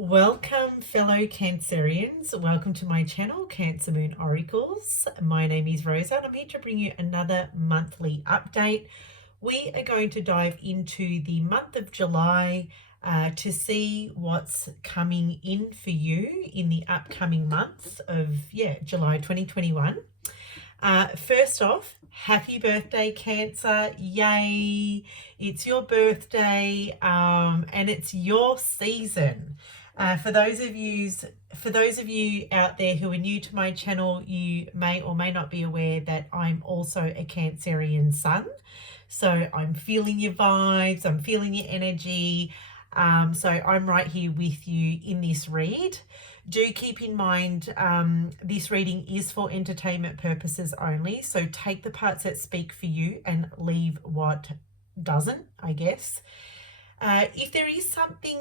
Welcome, fellow Cancerians. Welcome to my channel, Cancer Moon Oracles. My name is Rosa and I'm here to bring you another monthly update. We are going to dive into the month of July to see what's coming in for you in the upcoming months of, July 2021. First off, happy birthday, Cancer. Yay. It's your birthday and it's your season. For those of you out there who are new to my channel, you may or may not be aware that I'm also a Cancerian sun. So I'm feeling your vibes, I'm feeling your energy. So I'm right here with you in this read. Do keep in mind this reading is for entertainment purposes only. So take the parts that speak for you and leave what doesn't, I guess. If there is something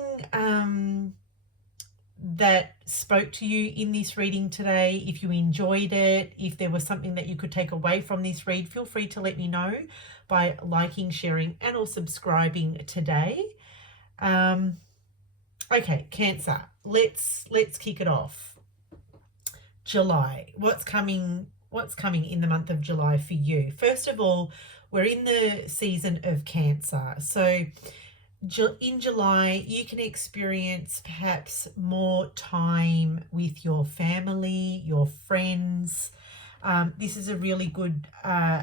that spoke to you in this reading today, if you enjoyed it, if there was something that you could take away from this read, feel free to let me know by liking, sharing, and or subscribing today. Okay, Cancer, let's kick it off. July, what's coming in the month of July for you? First of all, we're in the season of Cancer. So in July, you can experience perhaps more time with your family, your friends. This is a really good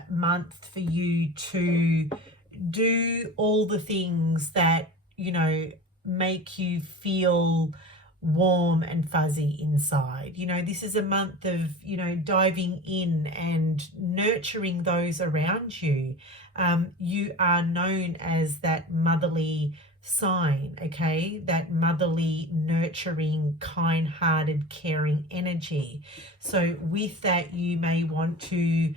month for you to do all the things that, make you feel warm and fuzzy inside. This is a month of, diving in and nurturing those around you. You are known as that motherly sign, okay? That motherly, nurturing, kind-hearted, caring energy. So with that, you may want to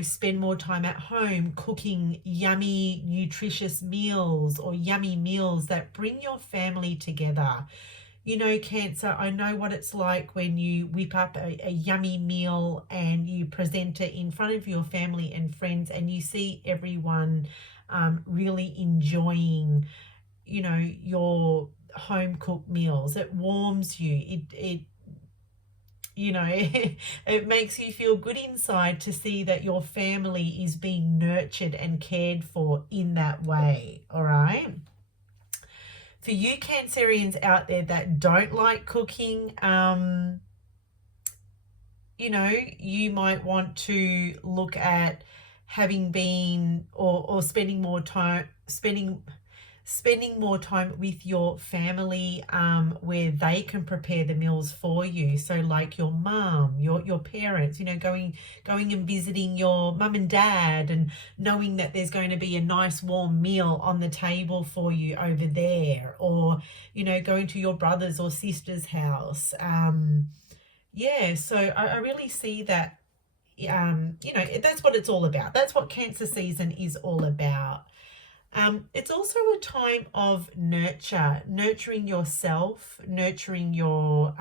spend more time at home cooking yummy, nutritious meals or yummy meals that bring your family together. Cancer, I know what it's like when you whip up a yummy meal and you present it in front of your family and friends and you see everyone really enjoying, your home-cooked meals. It warms you. It it makes you feel good inside to see that your family is being nurtured and cared for in that way, all right? For you Cancerians out there that don't like cooking, you might want to look at having been or spending more time with your family where they can prepare the meals for you. So like your mum, your parents, going and visiting your mum and dad and knowing that there's going to be a nice warm meal on the table for you over there, or going to your brother's or sister's house. So I really see that that's what it's all about. That's what Cancer season is all about. It's also a time of nurturing yourself, nurturing your,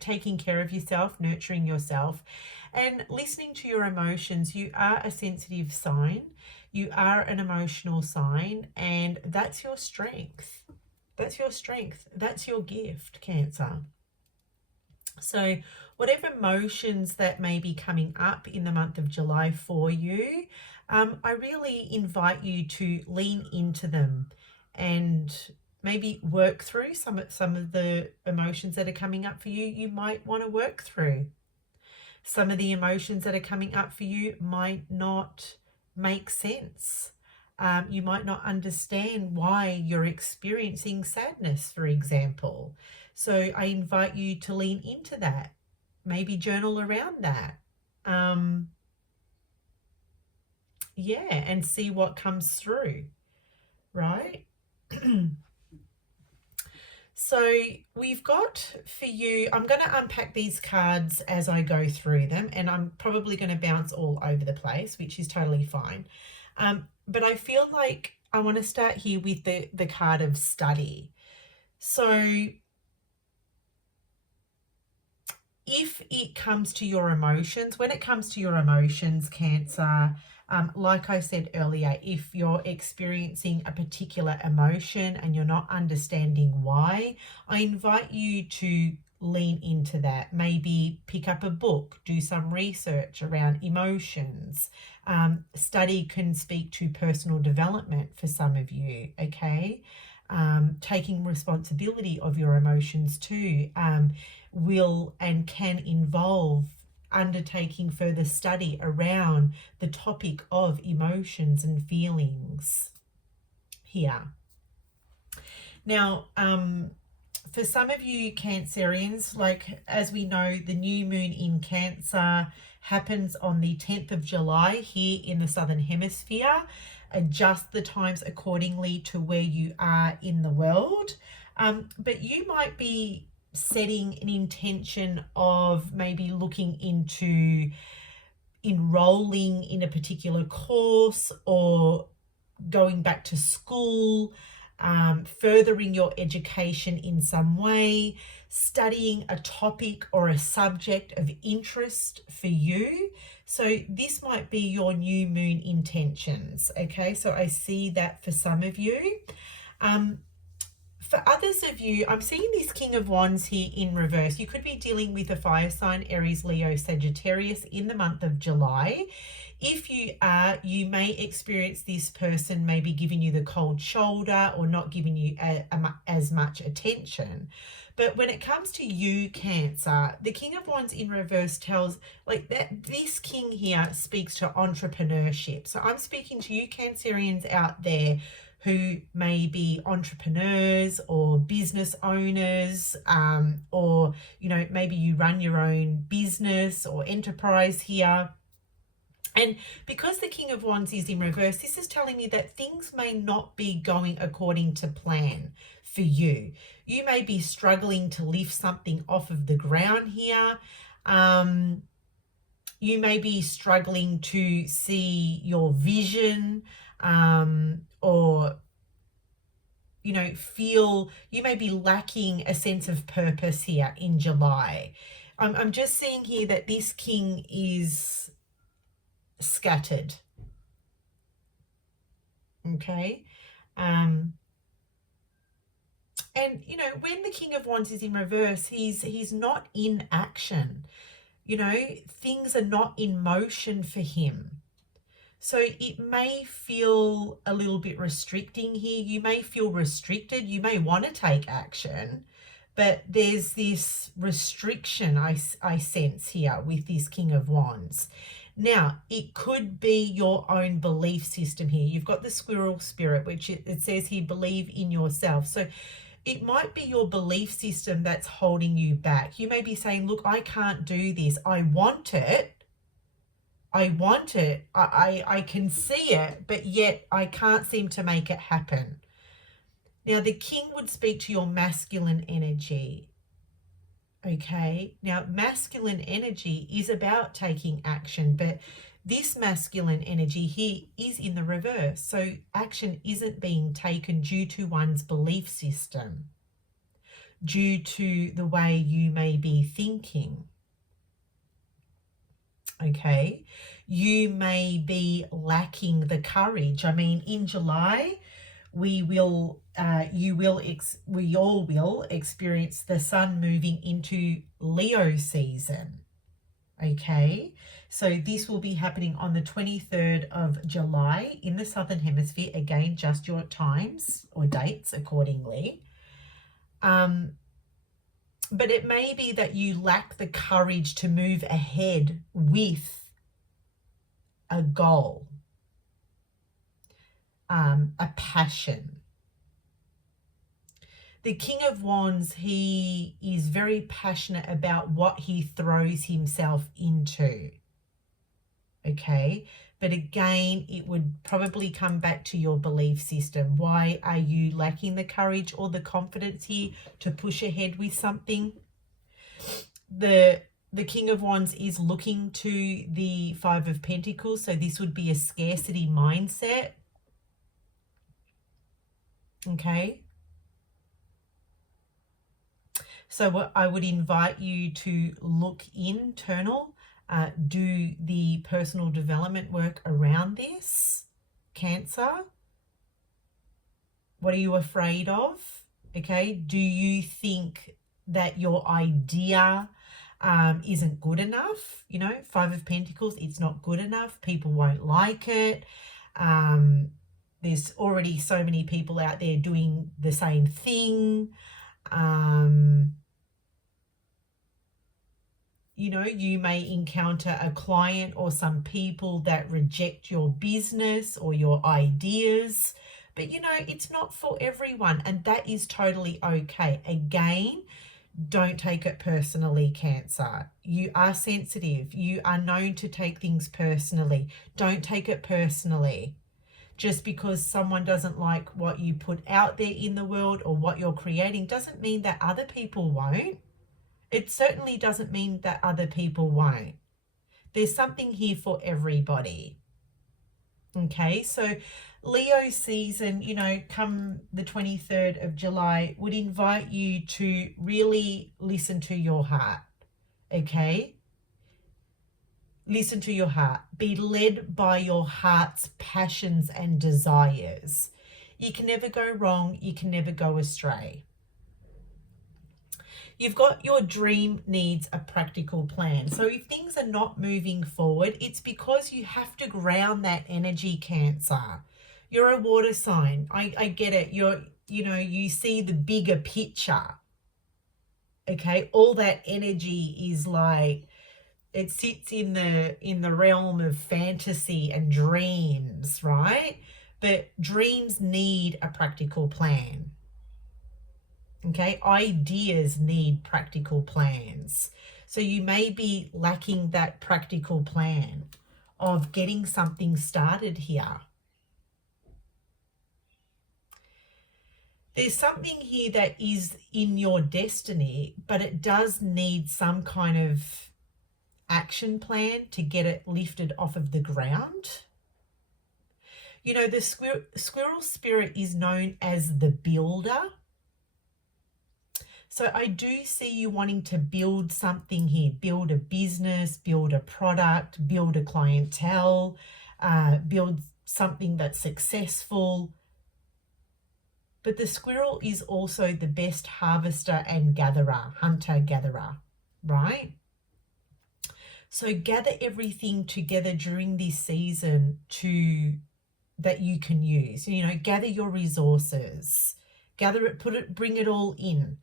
taking care of yourself, nurturing yourself, and listening to your emotions. You are a sensitive sign. You are an emotional sign, and that's your strength. That's your strength. That's your gift, Cancer. So whatever emotions that may be coming up in the month of July for you, I really invite you to lean into them and maybe work through some of the emotions that are coming up for you. You might want to work through. Some of the emotions that are coming up for you might not make sense. You might not understand why you're experiencing sadness, for example. So I invite you to lean into that. Maybe journal around that. And see what comes through, right? So we've got for you, I'm going to unpack these cards as I go through them, and I'm probably going to bounce all over the place, which is totally fine. But I feel like I want to start here with the card of study. So if it comes to your emotions, when it comes to your emotions, Cancer, Like I said earlier, if you're experiencing a particular emotion and you're not understanding why, I invite you to lean into that. Maybe pick up a book, do some research around emotions. Study can speak to personal development for some of you, okay? Taking responsibility of your emotions too will and can involve undertaking further study around the topic of emotions and feelings here. Now, for some of you Cancerians, like as we know, the new moon in Cancer happens on the 10th of July here in the Southern Hemisphere. Adjust the times accordingly to where you are in the world. But you might be setting an intention of maybe looking into enrolling in a particular course or going back to school, furthering your education in some way, studying a topic or a subject of interest for you. So this might be your new moon intentions, okay? So I see that for some of you. For others of you, I'm seeing this King of Wands here in reverse. You could be dealing with a fire sign, Aries, Leo, Sagittarius in the month of July. If you are, you may experience this person maybe giving you the cold shoulder or not giving you as much attention. But when it comes to you, Cancer, the King of Wands in reverse tells like that this king here speaks to entrepreneurship. So I'm speaking to you Cancerians out there who may be entrepreneurs or business owners, or, you know, maybe you run your own business or enterprise here. And because the King of Wands is in reverse, this is telling me that things may not be going according to plan for you. You may be struggling to lift something off of the ground here. You may be struggling to see your vision, or, you know, feel you may be lacking a sense of purpose here in July. I'm just seeing here that this king is scattered. Okay. And you know, when the King of Wands is in reverse, he's not in action. You know, things are not in motion for him. So it may feel a little bit restricting here. You may feel restricted. You may want to take action, but there's this restriction I sense here with this King of Wands. Now, it could be your own belief system here. You've got the squirrel spirit, which it says here, believe in yourself. So it might be your belief system that's holding you back. You may be saying, look, I can't do this. I want it. I can see it, but yet I can't seem to make it happen. Now, the king would speak to your masculine energy. Okay. Now, masculine energy is about taking action, but this masculine energy here is in the reverse. So action isn't being taken due to one's belief system, due to the way you may be thinking. Okay, you may be lacking the courage. I mean, in July, we all will experience the sun moving into Leo season. Okay, so this will be happening on the 23rd of July in the Southern Hemisphere. Again, just your times or dates accordingly. But it may be that you lack the courage to move ahead with a goal, a passion. The King of Wands, he is very passionate about what he throws himself into. Okay, but again, it would probably come back to your belief system. Why are you lacking the courage or the confidence here to push ahead with something? The King of Wands is looking to the Five of Pentacles, so this would be a scarcity mindset. Okay. So what I would invite you to look internal do the personal development work around this, Cancer. What are you afraid of? Okay, do you think that your idea isn't good enough? You know, Five of Pentacles, it's not good enough. People won't like it. There's already so many people out there doing the same thing. You know, you may encounter a client or some people that reject your business or your ideas. But, you know, it's not for everyone, and that is totally okay. Again, don't take it personally, Cancer. You are sensitive. You are known to take things personally. Don't take it personally. Just because someone doesn't like what you put out there in the world or what you're creating doesn't mean that other people won't. It certainly doesn't mean that other people won't. There's something here for everybody. Okay, so Leo season, you know, come the 23rd of July, would invite you to really listen to your heart. Okay? Listen to your heart. Be led by your heart's passions and desires. You can never go wrong. You can never go astray. You've got your dream needs a practical plan. So if things are not moving forward, it's because you have to ground that energy, Cancer. You're a water sign. I get it. You see the bigger picture. Okay? All that energy is like, it sits in the realm of fantasy and dreams, right? But dreams need a practical plan. Okay, ideas need practical plans. So you may be lacking that practical plan of getting something started here. There's something here that is in your destiny, but it does need some kind of action plan to get it lifted off of the ground. You know, the squirrel spirit is known as the builder. So I do see you wanting to build something here, build a business, build a product, build a clientele, build something that's successful. But the squirrel is also the best harvester and gatherer, hunter-gatherer, right? So gather everything together during this season that you can use. You know, gather your resources, gather it, bring it all in.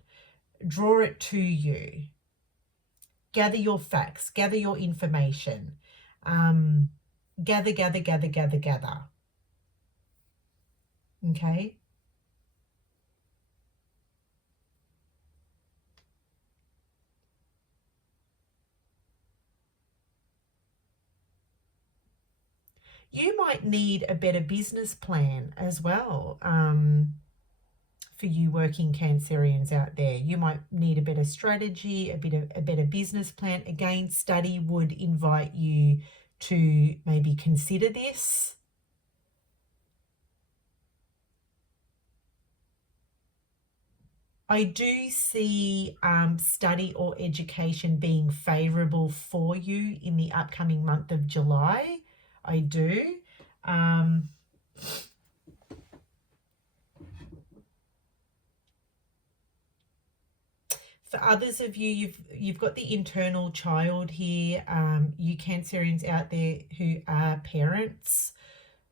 Draw it to you. Gather your facts, gather your information. Gather. Okay? You might need a better business plan as well. For you working Cancerians out there, you might need a better strategy, a better business plan. Again, study would invite you to maybe consider this. I do see study or education being favorable for you in the upcoming month of July. I do. For others of you, you've got the internal child here. You Cancerians out there who are parents,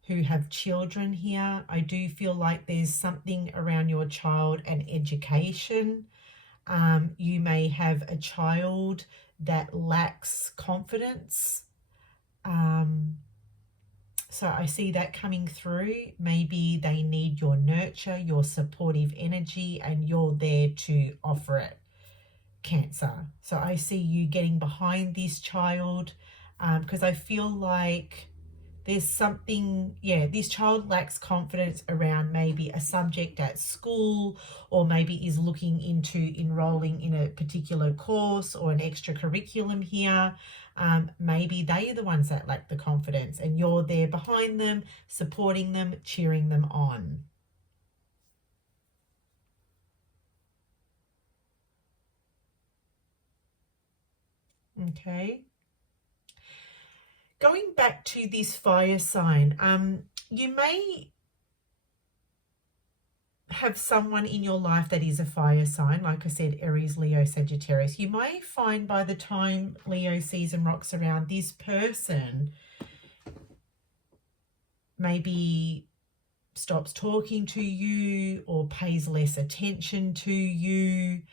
who have children here, I do feel like there's something around your child and education. You may have a child that lacks confidence. So I see that coming through. Maybe they need your nurture, your supportive energy, and you're there to offer it, Cancer. So I see you getting behind this child because I feel like there's something, this child lacks confidence around maybe a subject at school, or maybe is looking into enrolling in a particular course or an extra curriculum here. Maybe they are the ones that lack the confidence, and you're there behind them, supporting them, cheering them on. Okay. Going back to this fire sign, you may have someone in your life that is a fire sign, like I said, Aries, Leo, Sagittarius. You may find by the time Leo season rocks around, this person maybe stops talking to you or pays less attention to you,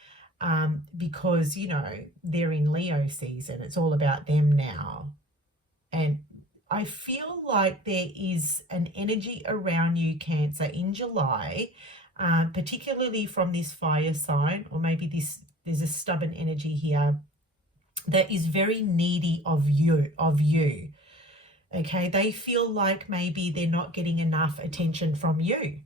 because, you know, they're in Leo season. It's all about them now. And I feel like there is an energy around you, Cancer, in July, particularly from this fire sign, or maybe there's a stubborn energy here that is very needy of you. Okay, they feel like maybe they're not getting enough attention from you.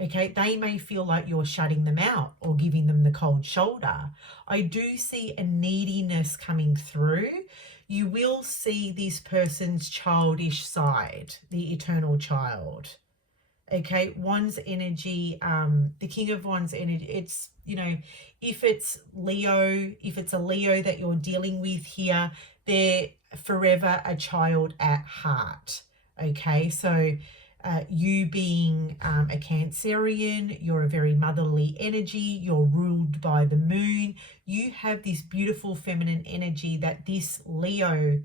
Okay, they may feel like you're shutting them out or giving them the cold shoulder. I do see a neediness coming through. You will see this person's childish side, the eternal child. Okay, Wands energy, the King of Wands energy, it's, you know, if it's a Leo that you're dealing with here, they're forever a child at heart. Okay, so you being a Cancerian, you're a very motherly energy, you're ruled by the moon, you have this beautiful feminine energy that this Leo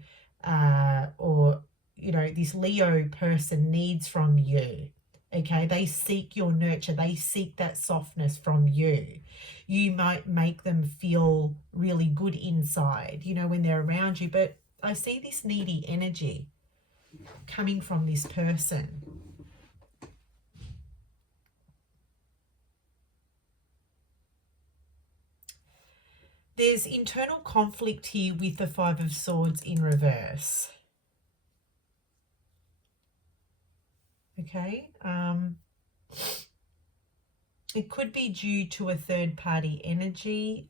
or, you know, this Leo person needs from you. Okay, they seek your nurture, they seek that softness from you. You might make them feel really good inside, you know, when they're around you, but I see this needy energy coming from this person. There's internal conflict here with the Five of Swords in reverse. Okay, it could be due to a third party energy.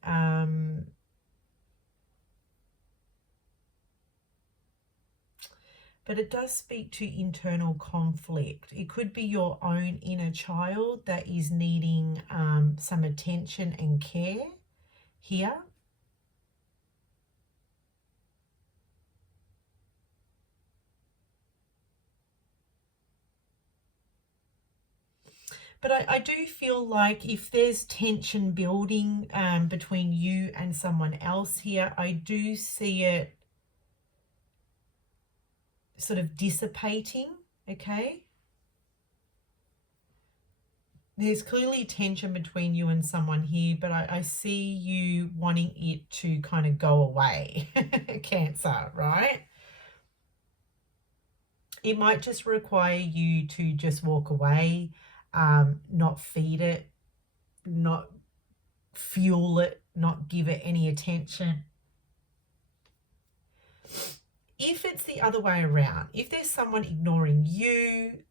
But it does speak to internal conflict. It could be your own inner child that is needing some attention and care here. But I do feel like if there's tension building between you and someone else here, I do see it sort of dissipating, okay? There's clearly tension between you and someone here, but I see you wanting it to kind of go away, Cancer, right? It might just require you to just walk away, not feed it, not fuel it, not give it any attention. If it's the other way around, if there's someone ignoring you,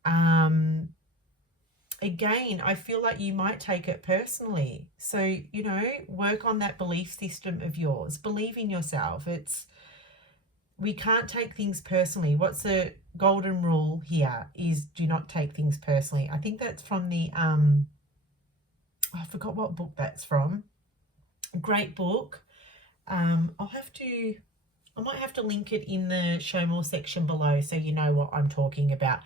again, I feel like you might take it personally. So, you know, work on that belief system of yours. Believe in yourself. We can't take things personally. What's the golden rule here is do not take things personally. I think that's from the, I forgot what book that's from. A great book. I might have to link it in the show more section below so you know what I'm talking about.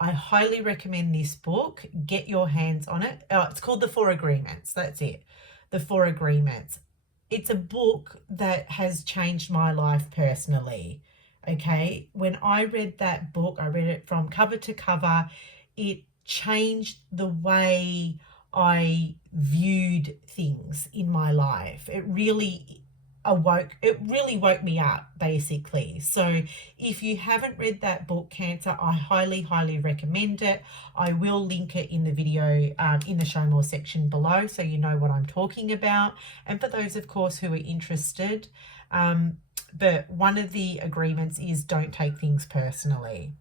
I highly recommend this book. Get your hands on it. It's called The Four Agreements. That's it. The Four Agreements. It's a book that has changed my life personally. Okay. When I read that book, I read it from cover to cover. It changed the way I viewed things in my life. It really woke me up, basically. So if you haven't read that book, Cancer, I highly recommend it. I will link it in the video in the show more section below so you know what I'm talking about, and for those of course who are interested, but one of the agreements is don't take things personally,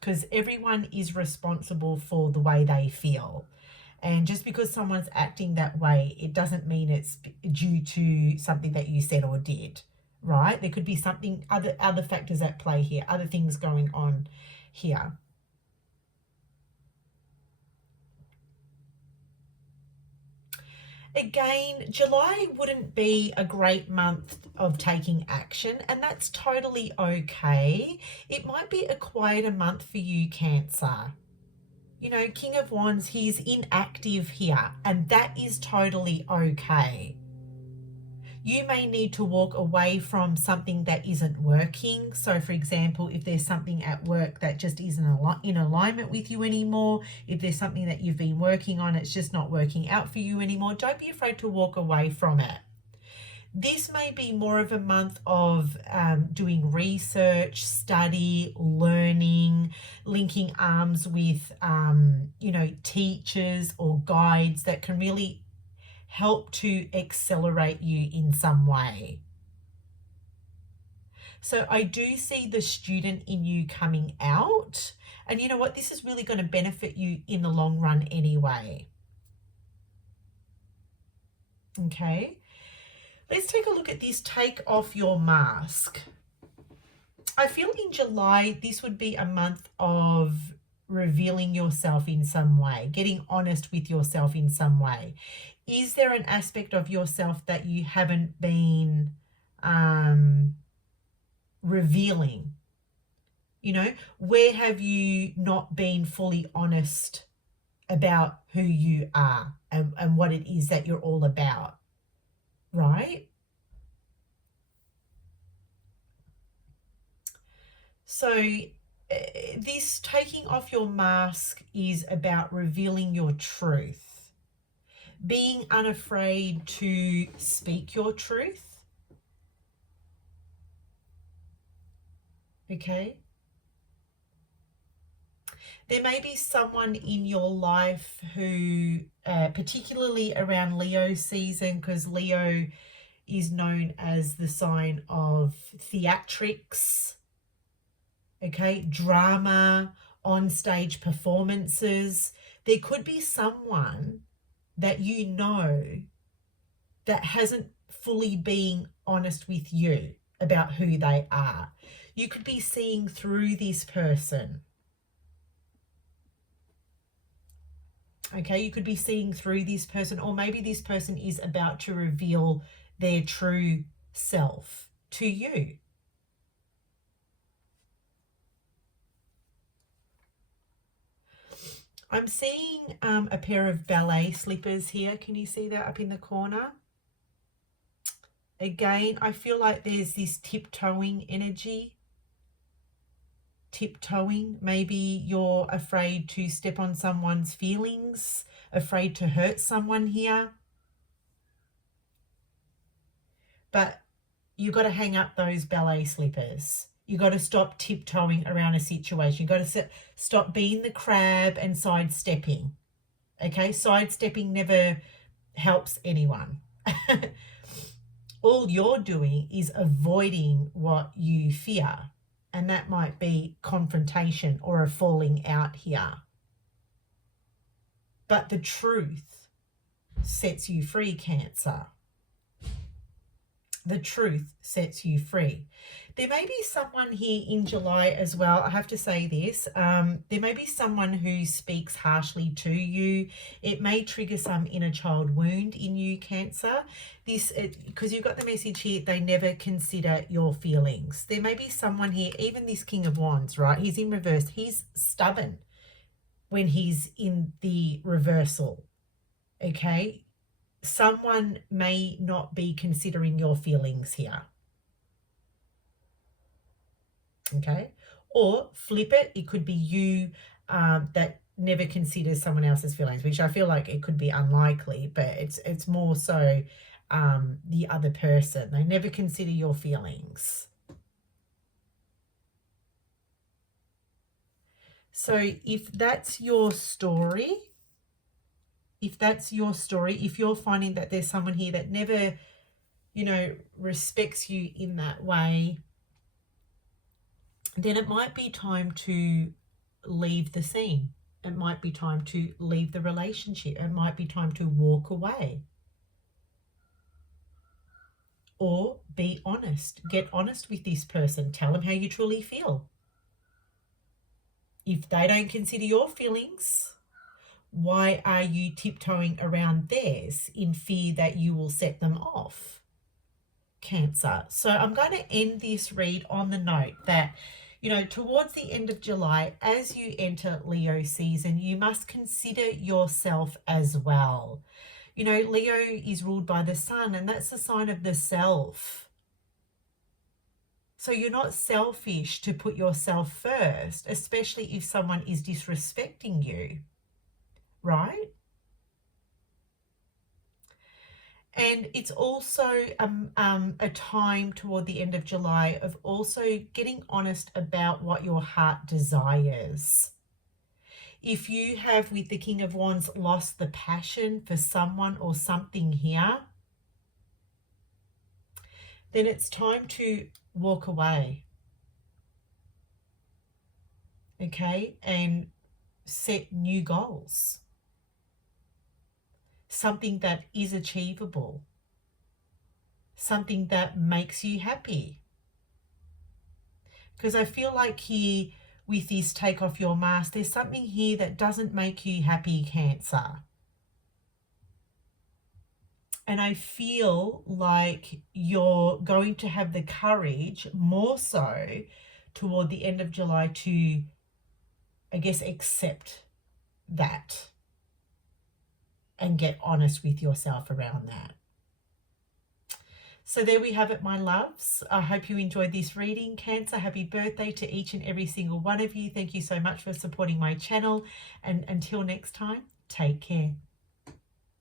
because everyone is responsible for the way they feel. And just because someone's acting that way, it doesn't mean it's due to something that you said or did, right? There could be something, other factors at play here, other things going on here. Again, July wouldn't be a great month of taking action, and that's totally okay. It might be a quieter month for you, Cancer. You know, King of Wands, he's inactive here, and that is totally okay. You may need to walk away from something that isn't working. So, for example, if there's something at work that just isn't in alignment with you anymore, if there's something that you've been working on, it's just not working out for you anymore, don't be afraid to walk away from it. This may be more of a month of doing research, study, learning, linking arms with, teachers or guides that can really help to accelerate you in some way. So I do see the student in you coming out. And you know what? This is really going to benefit you in the long run anyway. Okay. Let's take a look at this. Take off your mask. I feel in July, this would be a month of revealing yourself in some way, getting honest with yourself in some way. Is there an aspect of yourself that you haven't been revealing? You know, where have you not been fully honest about who you are and what it is that you're all about, right? So this taking off your mask is about revealing your truth, being unafraid to speak your truth. Okay. There may be someone in your life who, particularly around Leo season, because Leo is known as the sign of theatrics, okay, drama, on-stage performances. There could be someone that you know that hasn't fully been honest with you about who they are. You could be seeing through this person. Okay, you could be seeing through this person, or maybe this person is about to reveal their true self to you. I'm seeing a pair of ballet slippers here. Can you see that up in the corner? Again, I feel like there's this tiptoeing energy. Tiptoeing. Maybe you're afraid to step on someone's feelings, afraid to hurt someone here. But you've got to hang up those ballet slippers. You've got to stop tiptoeing around a situation. You've got to stop being the crab and sidestepping. Okay, sidestepping never helps anyone. All you're doing is avoiding what you fear. And that might be confrontation or a falling out here. But the truth sets you free, Cancer. The truth sets you free. There may be someone here in July as well. I have to say this. There may be someone who speaks harshly to you. It may trigger some inner child wound in you, Cancer. Because you've got the message here, they never consider your feelings. There may be someone here, even this King of Wands, right? He's in reverse. He's stubborn when he's in the reversal, okay? Someone may not be considering your feelings here. Okay? Or flip it. It could be you that never considers someone else's feelings, which I feel like it could be unlikely, but it's more so the other person. They never consider your feelings. So if that's your story, if you're finding that there's someone here that never, respects you in that way, then it might be time to leave the scene. It might be time to leave the relationship. It might be time to walk away. Or be honest. Get honest with this person. Tell them how you truly feel. If they don't consider your feelings, Why are you tiptoeing around theirs in fear that you will set them off? Cancer. So I'm going to end this read on the note that, you know, towards the end of July, as you enter Leo season, you must consider yourself as well. You know, Leo is ruled by the sun, and that's the sign of the self. So you're not selfish to put yourself first, especially if someone is disrespecting you, right? And it's also a time toward the end of July of also getting honest about what your heart desires. If you have, with the King of Wands, lost the passion for someone or something here, then it's time to walk away. Okay? And set new goals. Something that is achievable. Something that makes you happy. Because I feel like here, with this take off your mask, there's something here that doesn't make you happy, Cancer. And I feel like you're going to have the courage, more so toward the end of July, to, I guess, accept that and get honest with yourself around that. So there we have it, my loves. I hope you enjoyed this reading. Cancer, happy birthday to each and every single one of you. Thank you so much for supporting my channel. And until next time, take care.